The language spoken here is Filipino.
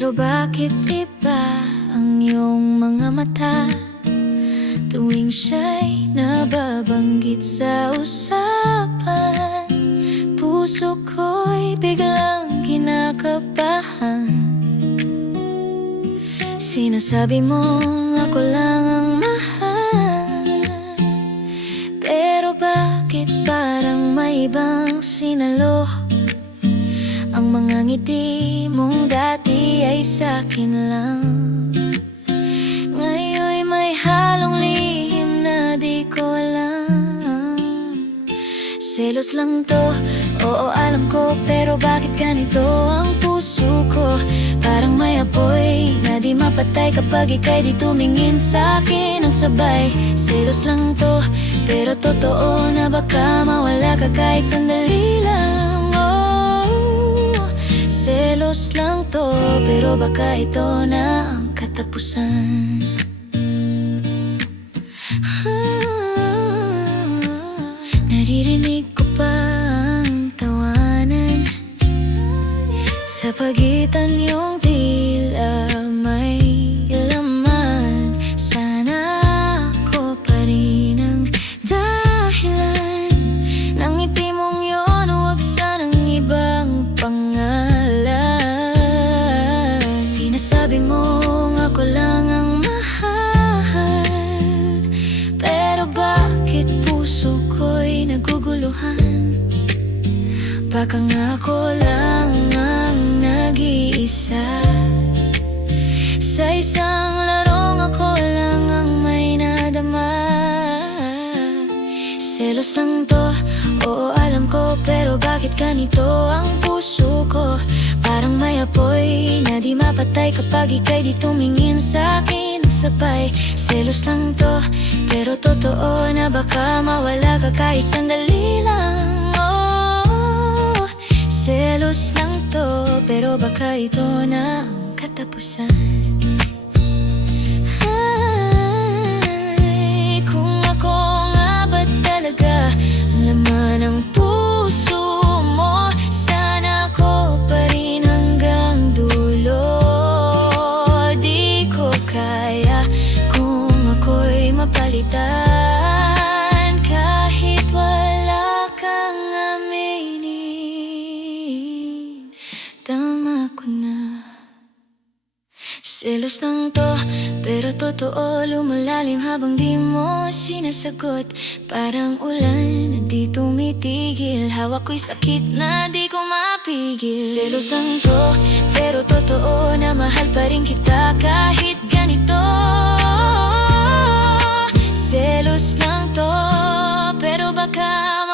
Pero bakit iba ang iyong mga mata tuwing siya'y nababanggit sa usapan? Puso ko'y biglang kinakabahan. Sinasabi mong ako lang ang mahal, pero bakit parang may ibang sinalo? Ang mga ngiti mong dati ay sa'kin lang, ngayon'y may halong lihim na di ko alam. Selos lang to, oo alam ko, pero bakit ganito ang puso ko? Parang may apoy na di mapatay kapag ika'y di tumingin sa'kin ng sabay. Selos lang to, pero totoo na baka mawala ka kahit sandali lang. Selos lang to, pero baka ito na ang katapusan. Naririnig ko pa ang tawanan sa pagitan yung tila may laman. Sana ako pa rin ang dahilan ng ngiti mong yun, huwag sanang ibang pangalan. Sinasabi mong ako lang ang mahal, pero bakit puso ko'y naguguluhan? Baka nga ako lang ang nag-iisa sa isang larong ako lang ang may nadama. Selos lang to, oo alam ko, pero bakit ganito ang puso ko? Parang may apoy na di mapatay kapag ika'y di tumingin sa'kin ng sabay. Selos lang to, pero totoo na baka mawala ka kahit sandali lang. Oh, selos lang to, pero baka ito na ang katapusan. Ay, kung ako nga ba talaga ang laman ng puso mo, sana ko pa rin hanggang dulo. Di ko kaya kung ako'y mapalitan, kahit wala kang aminin. Tama ko na. Selos lang to, pero totoo, lumalalim habang di mo sinasagot. Parang ulan na di tumitigil, hawak ko'y sakit na di ko mapigil. Selos lang to, pero totoo na mahal pa rin kita kahit ganito. Selos lang to, pero baka